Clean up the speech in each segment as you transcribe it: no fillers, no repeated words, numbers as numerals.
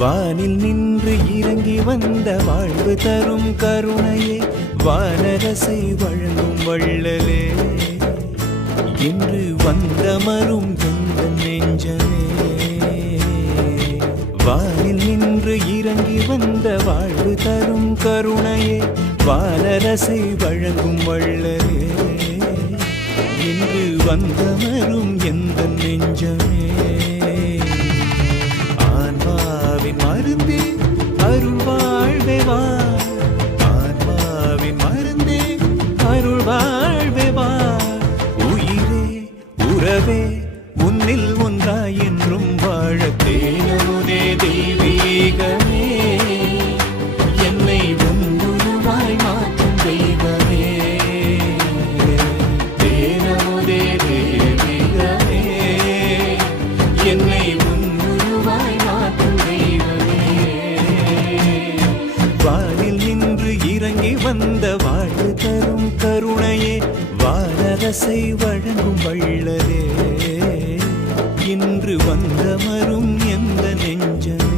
வானில் நின்று இறங்கி வந்த வாழ்வு தரும் கருணையே, வானரசை வழங்கும் வள்ளலே, என்று வந்தமரும் எந்த நெஞ்சமே. வானில் நின்று இறங்கி வந்த வாழ்வு தரும் கருணையே, வானரசை வழங்கும் வள்ளலே, என்று வந்தமரும் எந்த நெஞ்சமே. ஆன்மாவின் மருந்தே அருள் வாழ்வே வா, ஆன்மாவின் மருந்தே அருள் வாழ்வே வா. உயிரே உறவே உன்னில் ஒன்றாய் என்றும் வாழ தேனமுதே தெய்வீகமே, என்னை உன்னுருவாய் மாற்றும் தெய்வமே. தேனமுதே தெய்வீகமே, என்னை உன்னுருவாய் மாற்றும் தெய்வமே. வானில் நின்று இறங்கி வந்த வாழ்வு தரும் கருணையே, வானரசை வழங்கும் வள்ளலே, இன்று வந்தமரும் எந்த நெஞ்சமே.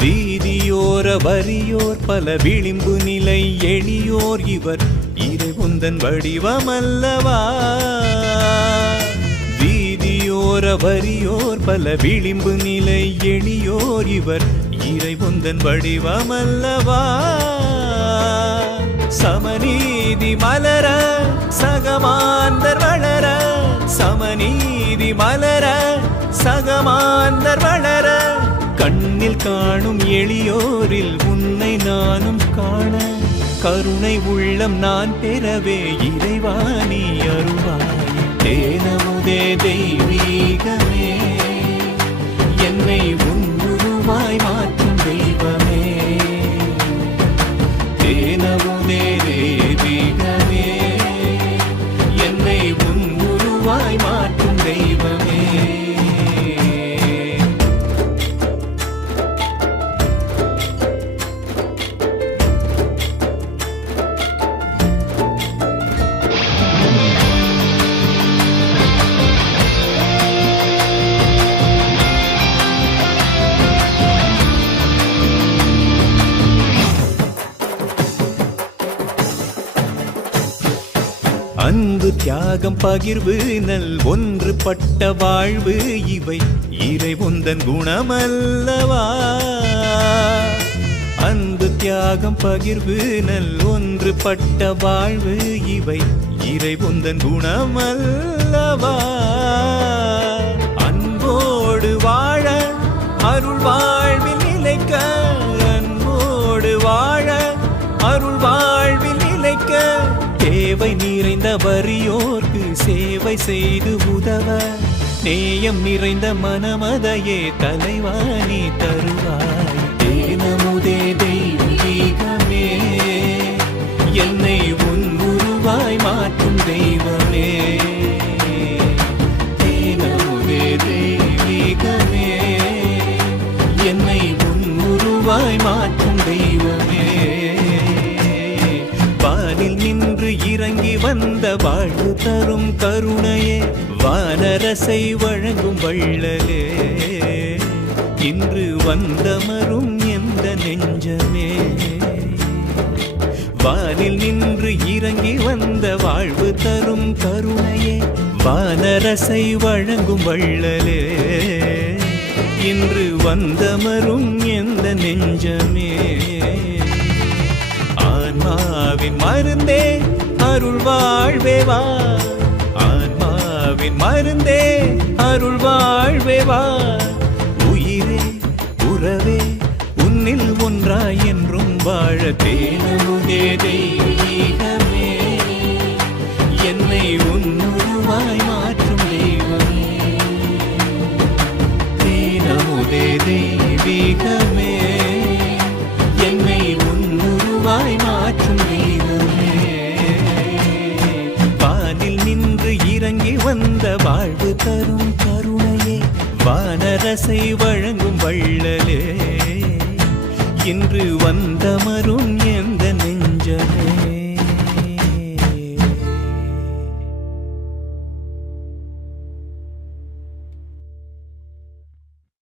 வீதியோர வரியோர் பல விளிம்பு நிலை எளியோர் இவர், இறைவுந்தன் வடிவமல்லவா. வீதியோர வரியோர் பல விளிம்பு நிலை எளியோர் இவர், இறைவுந்தன் வடிவமல்லவா. சமநீதி மலர சகமாந்தர் வளர, சமநீதி மலர சகமாந்தர் வளர, கண்ணில் காணும் எளியோரில் உன்னை நானும் காண, கருணை உள்ளம் நான் பெறவே இறைவா நீ அருள்வாய். தேனமுதே தெய்வீகமே, என்னை உன்னுருவாய் மாற்றும் தெய்வமே. தேனமுதே தெய்வீகமே, என்னை உன்னுருவாய் மாற்றும் தெய்வமே. அன்பு தியாகம் பகிர்வு நல் ஒன்றுபட்ட வாழ்வு, இவை இறைவுந்தன் குணமல்லவா. அன்பு தியாகம் பகிர்வு நல் ஒன்றுபட்ட வாழ்வு, இவை இறைவுந்தன் குணமல்லவா. அன்போடு வாழ அருள் வாழ்வில் நிலைக்க, அன்போடு வாழ அருள் வாழ்வில் நிலைக்க, தேவை நிறைந்த வறியோர்க்கு சேவை செய்து உதவ, நேயம் நிறைந்த மனமதையே தலைவாணி தருவாய். தேனமுதே தெய்வீகமே, என்னை உன்னுருவாய் மாற்றும் தெய்வமே. தேனமுதே தெய்வீகமே, என்னை உன்னுருவாய் மாற்றும் தெய்வமே. வானில் நின்று இறங்கி வந்த வாழ்வு தரும் கருணையே, வானரசை வழங்கும் வள்ளலே, இன்று வந்தமரும் எந்த நெஞ்சமே. வானில் நின்று இறங்கி வந்த வாழ்வு தரும் கருணையே, வானரசை வழங்கும் வள்ளலே, இன்று வந்தமரும் எந்த நெஞ்சமே. ஆன்மாவின் மருந்தே அருள் வாழ்வே வா, ஆன்மாவின் மருந்தே அருள் வாழ்வே வா. உயிரே உறவே உன்னில் ஒன்றாய் என்றும் வாழ தேனமுதே தெய்வீகமே, என்னை உன்னுருவாய் மாற்றும் தெய்வமே. தேனமுதே தெய்வீகமே, தெய்வீகமே என்னை உன்னுருவாய் மாற்றும் தெய்வமே வானில் நின்று இறங்கி வந்த வாழ்வு தரும் கருணையே வானரசை வழங்கும் வள்ளலே இன்று வந்தமரும் எந்த நெஞ்சமே